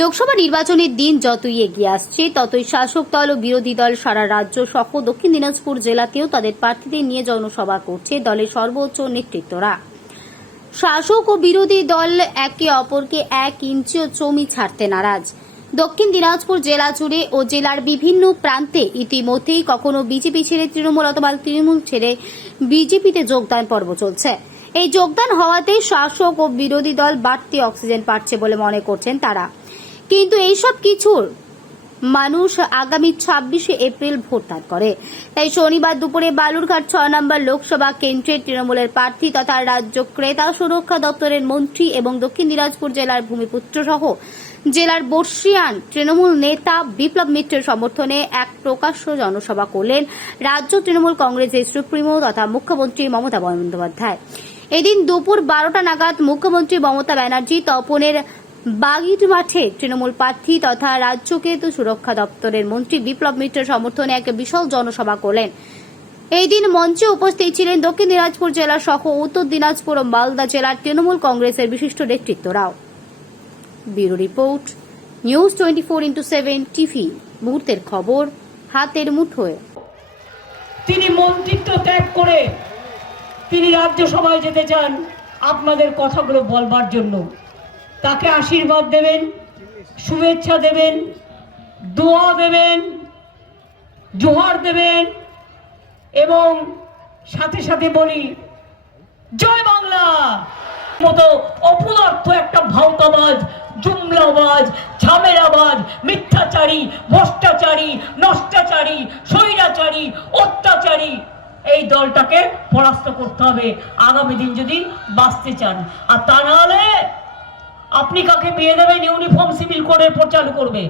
লোকসভা নির্বাচনের দিন যতই এগিয়ে আসছে, ততই শাসক দল ও বিরোধী দল সারা রাজ্য সহ দক্ষিণ দিনাজপুর জেলাতেও তাদের প্রার্থীদের নিয়ে জনসভা করছে দলের সর্বোচ্চ নেতৃত্বরা। শাসক ও বিরোধী দল একে অপরকে এক ইঞ্চিও জমি ছাড়তে নারাজ। দক্ষিণ দিনাজপুর জেলা জুড়ে ও জেলার বিভিন্ন প্রান্তে ইতিমধ্যেই কখনো বিজেপি ছেড়ে তৃণমূল অথবা তৃণমূল ছেড়ে বিজেপিতে যোগদান পর্ব চলছে। এই যোগদান হওয়াতে শাসক ও বিরোধী দল বাড়তি অক্সিজেন পাচ্ছে বলে মনে করছেন তারা। কিন্তু এইসব কিছুর মানুষ আগামী ছাব্বিশে এপ্রিল ভোটদান করে। তাই শনিবার দুপুরে বালুরঘাট ছয় নম্বর লোকসভা কেন্দ্রের তৃণমূলের প্রার্থী তথা রাজ্য ক্রেতা সুরক্ষা দপ্তরের মন্ত্রী এবং দক্ষিণ দিনাজপুর জেলার ভূমিপুত্র সহ জেলার বর্ষিয়ান তৃণমূল নেতা বিপ্লব মিত্রের সমর্থনে এক প্রকাশ্য জনসভা করলেন রাজ্য তৃণমূল কংগ্রেসের সুপ্রিমো তথা মুখ্যমন্ত্রী মমতা বন্দ্যোপাধ্যায়। এদিন দুপুর বারোটা নাগাদ মুখ্যমন্ত্রী মমতা ব্যানার্জি তপনের বাগিট মাঠে তৃণমূল প্রার্থী তথা রাজ্যকেতু সুরক্ষা দপ্তরের মন্ত্রী বিপ্লব মিত্রের সমর্থনে এক বিশাল জনসভা করলেন। এই দিন মঞ্চে উপস্থিত ছিলেন দক্ষিণ দিনাজপুর জেলা সহ উত্তর দিনাজপুর ও মালদা জেলার তৃণমূল কংগ্রেসের বিশিষ্ট নেতৃত্বরাও। Bureau report, news twenty four into seven TV, মুহূর্তের খবর, হাতের মুঠোয় তিনি মন্ত্রিত্ব ত্যাগ করে তিনি রাজ্যসভায় যেতে চান আপনাদের কথাগুলো বলবার জন্য। তাকে আশীর্বাদ দেবেন, শুভেচ্ছা দেবেন, দোয়া দেবেন জোহার দেবেন এবং সাথে সাথে বলি, জয় বাংলা! মতো অপদার্থ একটা ভাওতাবাজ, জুমলাবাজ, ঝামেলাবাজ, মিথ্যাচারী, ভ্রষ্টাচারী, নষ্টাচারী, স্বৈরাচারী, অত্যাচারী, এই দলটাকে পরাস্ত করতে হবে। আগামী দিন যদি বাঁচতে চান। আর তা নাহলে আপনি কাকে বিয়ে দেবেন? ইউনিফর্ম সিভিল কোডের পর চালু করবে।